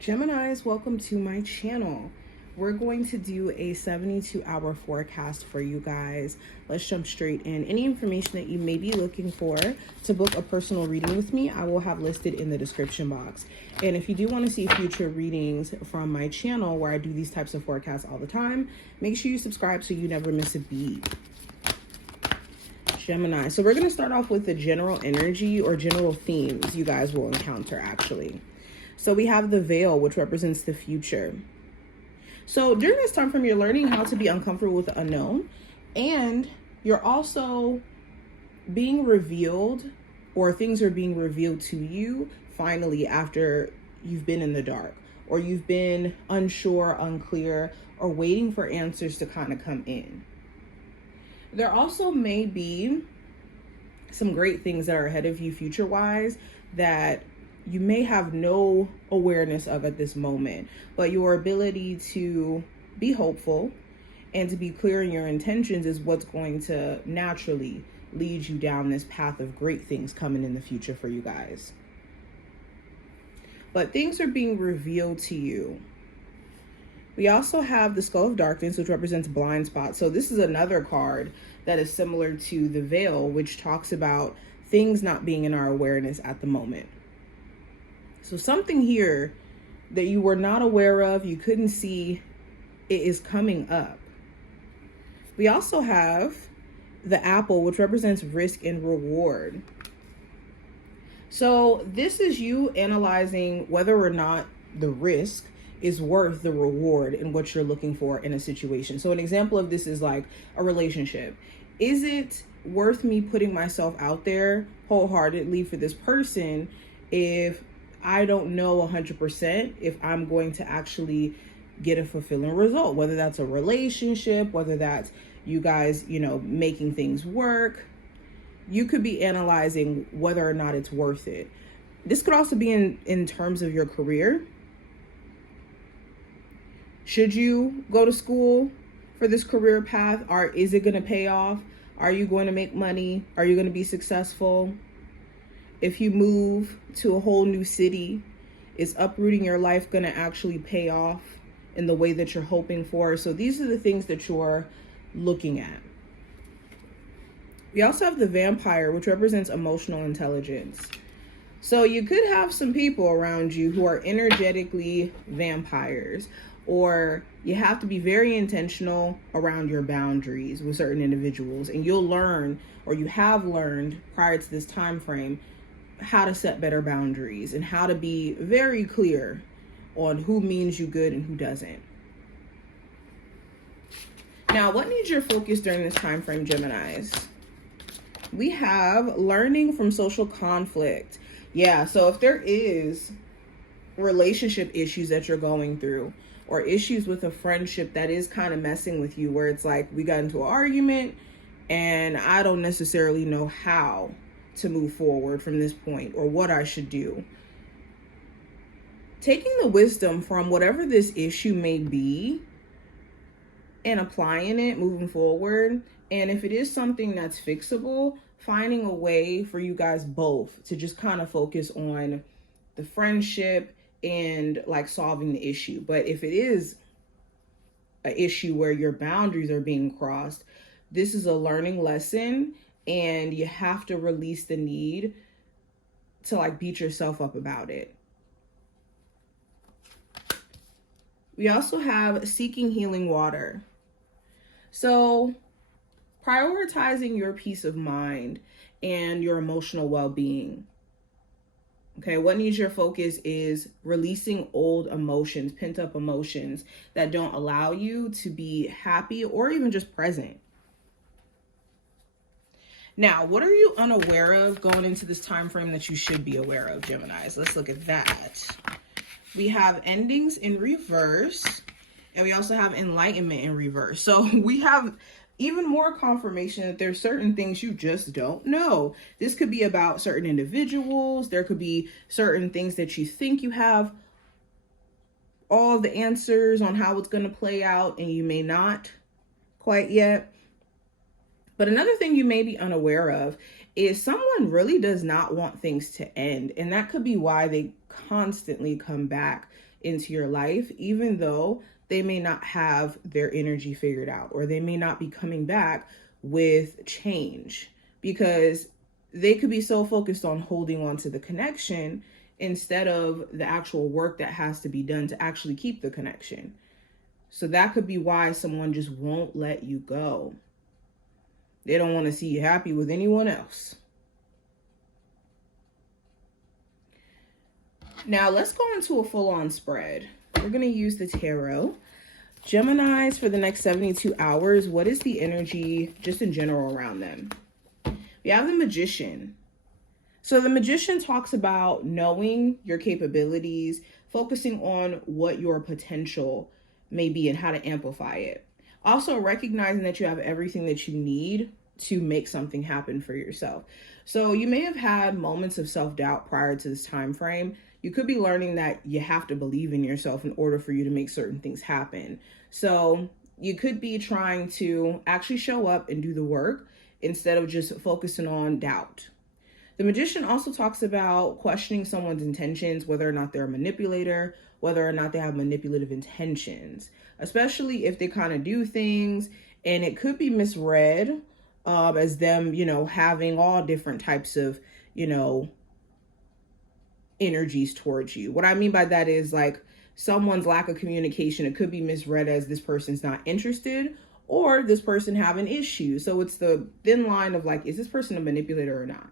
Geminis, welcome to my channel. We're going to do a 72-hour forecast for you guys. Let's jump straight in. Any information that you may be looking for to book a personal reading with me, I will have listed in the description box. And if you do want to see future readings from my channel where I do these types of forecasts all the time, make sure you subscribe so you never miss a beat. Gemini. So we're going to start off with the general energy or general themes you guys will encounter actually. So we have the veil, which represents the future. So during this time frame, you're learning how to be uncomfortable with the unknown, and you're also being revealed, or things are being revealed to you finally after you've been in the dark, or you've been unsure, unclear, or waiting for answers to kind of come in. There also may be some great things that are ahead of you future-wise that you may have no awareness of at this moment, but your ability to be hopeful and to be clear in your intentions is what's going to naturally lead you down this path of great things coming in the future for you guys. But things are being revealed to you. We also have the Skull of Darkness, which represents blind spots. So this is another card that is similar to the Veil, which talks about things not being in our awareness at the moment. So something here that you were not aware of, you couldn't see, it is coming up. We also have the Apple, which represents risk and reward. So this is you analyzing whether or not the risk is worth the reward and what you're looking for in a situation. So an example of this is like a relationship. Is it worth me putting myself out there wholeheartedly for this person if I don't know 100% if I'm going to actually get a fulfilling result, whether that's a relationship, whether that's you guys, making things work. You could be analyzing whether or not it's worth it. This could also be in terms of your career. Should you go to school for this career path, or is it going to pay off? Are you going to make money? Are you going to be successful? If you move to a whole new city, is uprooting your life going to actually pay off in the way that you're hoping for? So these are the things that you're looking at. We also have the Vampire, which represents emotional intelligence. So you could have some people around you who are energetically vampires, or you have to be very intentional around your boundaries with certain individuals, and you'll learn, or you have learned prior to this time frame, how to set better boundaries and how to be very clear on who means you good and who doesn't. Now, what needs your focus during this time frame, Geminis? We have learning from social conflict. Yeah, so if there is relationship issues that you're going through, or issues with a friendship that is kind of messing with you, where it's like we got into an argument and I don't necessarily know how to move forward from this point or what I should do. Taking the wisdom from whatever this issue may be and applying it moving forward. And if it is something that's fixable, finding a way for you guys both to just kind of focus on the friendship and like solving the issue. But if it is an issue where your boundaries are being crossed, this is a learning lesson, and you have to release the need to like beat yourself up about it. We also have seeking healing water. So prioritizing your peace of mind and your emotional well-being. Okay, what needs your focus is releasing old emotions, pent-up emotions that don't allow you to be happy or even just present. Now, what are you unaware of going into this time frame that you should be aware of, Geminis? Let's look at that. We have endings in reverse, and we also have enlightenment in reverse. So we have even more confirmation that there's certain things you just don't know. This could be about certain individuals. There could be certain things that you think you have all the answers on how it's going to play out, and you may not quite yet. But another thing you may be unaware of is someone really does not want things to end. And that could be why they constantly come back into your life, even though they may not have their energy figured out, or they may not be coming back with change, because they could be so focused on holding on to the connection instead of the actual work that has to be done to actually keep the connection. So that could be why someone just won't let you go. They don't want to see you happy with anyone else. Now let's go into a full-on spread. We're going to use the tarot. Geminis, for the next 72 hours, what is the energy just in general around them? We have the Magician. So the Magician talks about knowing your capabilities, focusing on what your potential may be and how to amplify it. Also recognizing that you have everything that you need to make something happen for yourself. So you may have had moments of self-doubt prior to this time frame. You could be learning that you have to believe in yourself in order for you to make certain things happen. So you could be trying to actually show up and do the work instead of just focusing on doubt. The Magician also talks about questioning someone's intentions, whether or not they're a manipulator, whether or not they have manipulative intentions, especially if they kind of do things and it could be misread as them, having all different types of, energies towards you. What I mean by that is like someone's lack of communication. It could be misread as this person's not interested or this person having issues. So it's the thin line of like, is this person a manipulator or not?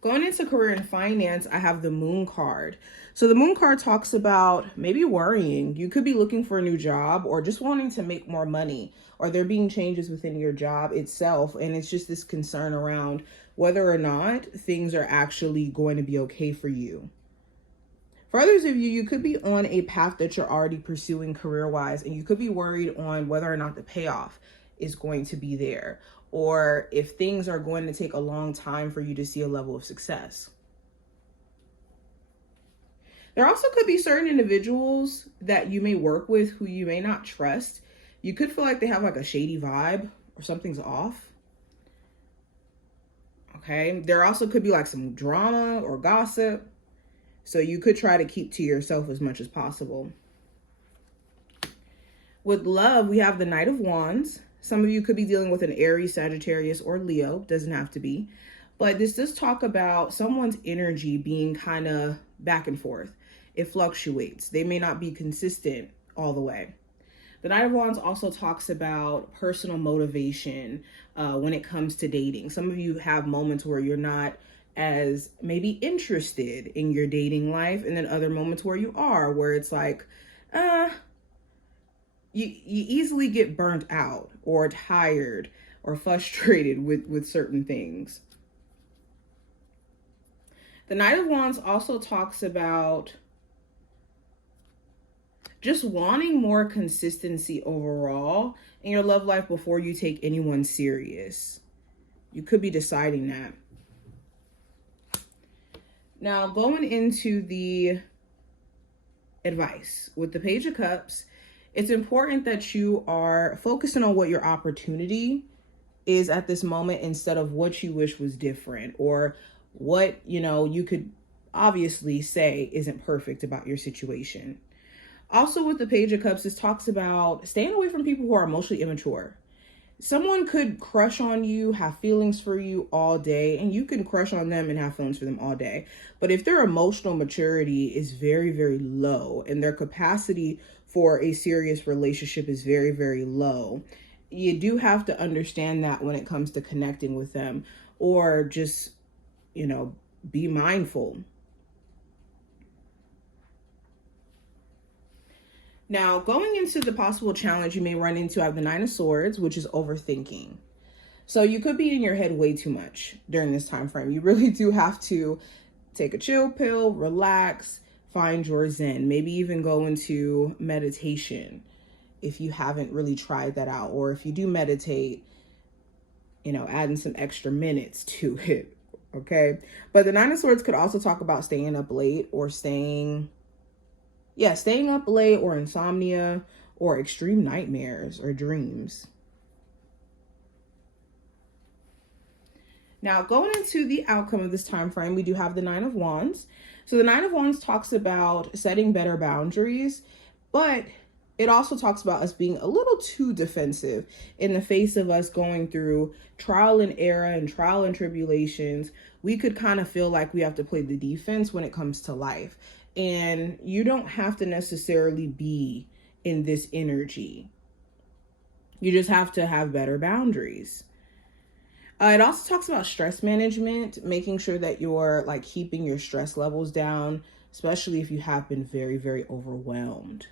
Going into career and finance, I have the Moon card. So the Moon card talks about maybe worrying. You could be looking for a new job or just wanting to make more money, or there being changes within your job itself. And it's just this concern around whether or not things are actually going to be okay for you. For others of you, you could be on a path that you're already pursuing career-wise, and you could be worried on whether or not the payoff is going to be there, or if things are going to take a long time for you to see a level of success. There also could be certain individuals that you may work with who you may not trust. You could feel like they have like a shady vibe or something's off. Okay. There also could be like some drama or gossip. So you could try to keep to yourself as much as possible. With love, we have the Knight of Wands. Some of you could be dealing with an Aries, Sagittarius, or Leo. Doesn't have to be. But this does talk about someone's energy being kind of back and forth. It fluctuates. They may not be consistent all the way. The Knight of Wands also talks about personal motivation when it comes to dating. Some of you have moments where you're not as maybe interested in your dating life, and then other moments where you are, where it's like, you easily get burnt out or tired or frustrated with certain things. The Knight of Wands also talks about just wanting more consistency overall in your love life before you take anyone serious. You could be deciding that. Now, going into the advice with the Page of Cups, it's important that you are focusing on what your opportunity is at this moment instead of what you wish was different, or what, you could obviously say isn't perfect about your situation. Also with the Page of Cups, this talks about staying away from people who are emotionally immature. Someone could crush on you, have feelings for you all day, and you can crush on them and have feelings for them all day. But if their emotional maturity is very, very low and their capacity for a serious relationship is very, very low, you do have to understand that when it comes to connecting with them, or just, be mindful. Now, going into the possible challenge you may run into, I have the Nine of Swords, which is overthinking. So you could be in your head way too much during this time frame. You really do have to take a chill pill, relax, find your zen, maybe even go into meditation if you haven't really tried that out. Or if you do meditate, adding some extra minutes to it, okay? But the Nine of Swords could also talk about staying up late or staying up late, or insomnia, or extreme nightmares or dreams. Now, going into the outcome of this time frame, we do have the Nine of Wands. So the Nine of Wands talks about setting better boundaries, but it also talks about us being a little too defensive in the face of us going through trial and error and trial and tribulations. We could kind of feel like we have to play the defense when it comes to life. And you don't have to necessarily be in this energy. You just have to have better boundaries. It also talks about stress management, making sure that you're like keeping your stress levels down, especially if you have been very, very overwhelmed.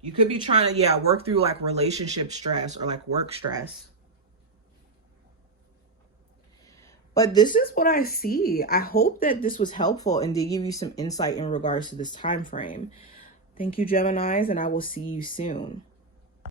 You could be trying to, work through like relationship stress or like work stress. But this is what I see. I hope that this was helpful and did give you some insight in regards to this time frame. Thank you, Geminis, and I will see you soon.